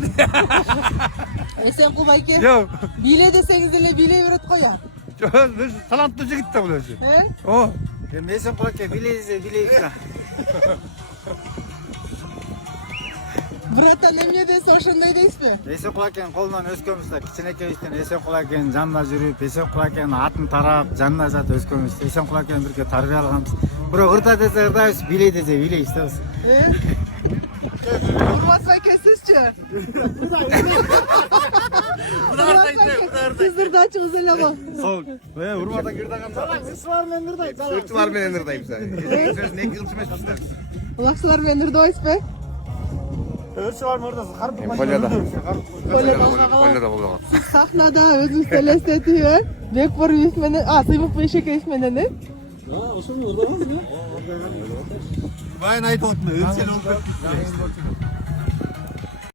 kaldı. Sen kubayke. Yok. Bile deseniz de bile öğret koyar. Talantıcı gitti bu lösü. He? O. Mesen kulakka bileyse. Brata nemye de soşunday deysmi? Mesen kulakkan kolundan öskönmüşler. Kiçinekeyisten esen kulakkan janna жүрүп, esen kulakkan atın tarap, janna jat öskönmüş. Esen kulakkan birge tarbiya alганбыз. Бирок ырта десе ырдайбыз, билей десе билейбиз да биз. He? Vurmazsa kesizçi. Sizdir de açık güzel ama. Sol. Urmada girdagan da. Сылар менен ырдайт. Sırtılar menen ırdayım sen. Söz ne kılçımes bizler. Ulaştılar benir de oysa be. Örçü var mı ırdasın? Karpı Kolyada. Kolyada bulgan. Sahnada özün selestetiyor. Bek var yüzmeni, sıymak beşek yüzmeni ne? Bayın ayıp otma. Ölçeli oldu.